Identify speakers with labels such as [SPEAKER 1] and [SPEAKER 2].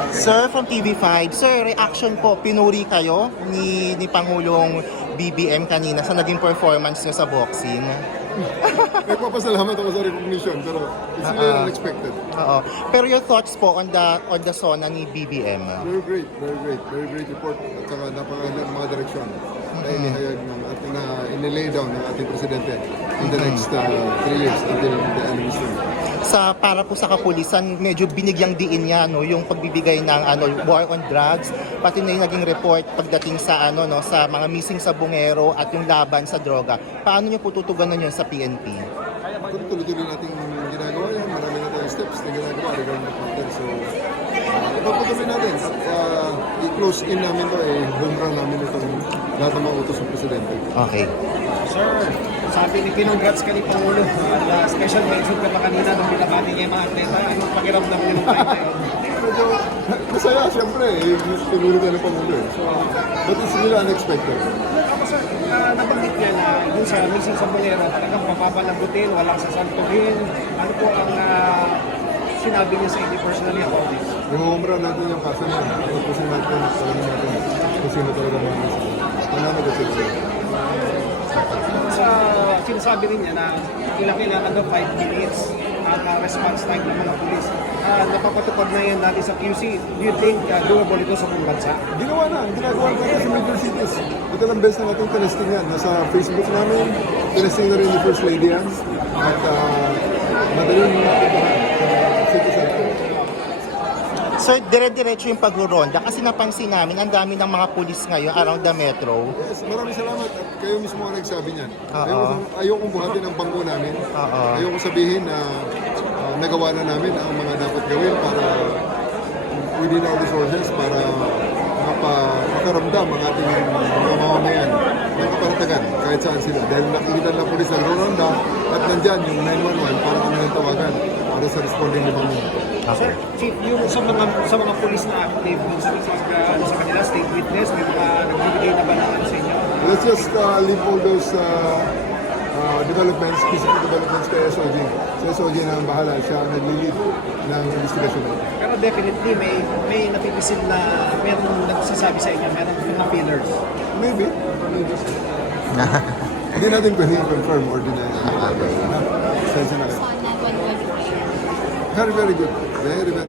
[SPEAKER 1] Sir, from TV5. Sir, reaction po, pinuri kayo ni Pangulong BBM kanina sa naging performance niyo sa boxing.
[SPEAKER 2] Nagpapasalamat ako sa recognition pero it's really unexpected.
[SPEAKER 1] Oo. Pero your thoughts po on the sona ni BBM?
[SPEAKER 2] Very great report at saka napakagandang mga direksyon na inihayag at na inilay down ng ating presidente in the next 3 years until the end of his term.
[SPEAKER 1] Para po sa kapulisan, medyo binigyang diin niya yung pagbibigay ng war on drugs, pati na yung naging report pagdating sa sa mga missing sa bungero at yung laban sa droga. Paano niyo po tutugunan yun sa PNP?
[SPEAKER 2] Tuloy-tuloy natin ginagawa yan. Marami na tayong steps na ginagawa regarding the content. So, ipagpatuloy natin at i-close in namin to, home run namin itong lahat ng mga utos ng presidente.
[SPEAKER 1] Okay.
[SPEAKER 3] Sir, sabi ni Congrats ka ni Pangulo at special mention ka pa kanina nung binabati niya yung mga atleta. Anong pakiramdam niyo nung time na yun?
[SPEAKER 2] Medyo masaya, siyempre. Tinuro ka ng Pangulo. So, but it's really unexpected.
[SPEAKER 3] Ako sir, nabanggit niya na dun sa missing sa Bolero, talagang papapalagutin, walang sasantuhin. Ano po ang sinabi niya sa inyo personally about this?
[SPEAKER 2] I-home run natin yung kaso na. Ipusin natin, sabi natin kung sino talaga mga kaso. Manamag at sila.
[SPEAKER 3] Sa sinasabi rin niya na kailangan daw 5 minutes at response time ng mga pulis. Napapatupad na yan natin sa QC. Do you think doable ito sa buong bansa?
[SPEAKER 2] Ginagawa natin sa major cities. Ito lang best na natin tinesting yan. Nasa Facebook namin, tinesting na rin ni First Lady yan. At madaling matutuhan sa city center.
[SPEAKER 1] Sir, dire-diretso yung pagruronda kasi napansin namin ang dami ng mga pulis ngayon around the metro.
[SPEAKER 2] Yes, maraming salamat. At kayo mismo ang nagsabi niyan.
[SPEAKER 1] Oo.
[SPEAKER 2] Ayokong buhatin ang bangko namin.
[SPEAKER 1] Oo.
[SPEAKER 2] Ayokong sabihin na nagawa na namin ang mga dapat gawin para within our resources para makaramdam ang ating mga mamamayan ng kaparatagan kahit saan sila. Dahil nakikita ng pulis ang ronda at nandyan yung 911 para kami nang tawagan para sa responding department.
[SPEAKER 3] Sir, Chief, yung sa mga pulis na active dun sa kanila, state witness, may mga nagbibigay na ba ng sa inyo?
[SPEAKER 2] Let's just leave all those developments, physical developments kay SOG. Sa SOG na ang bahala, siya ang nag-lead ng investigation natin.
[SPEAKER 3] Pero definitely, may napipisil na meron nagsasabi sa inyo, meron mga pillars.
[SPEAKER 2] Maybe. Hindi natin pwedeng confirm or deny. Sensya na kayo. Very good. Very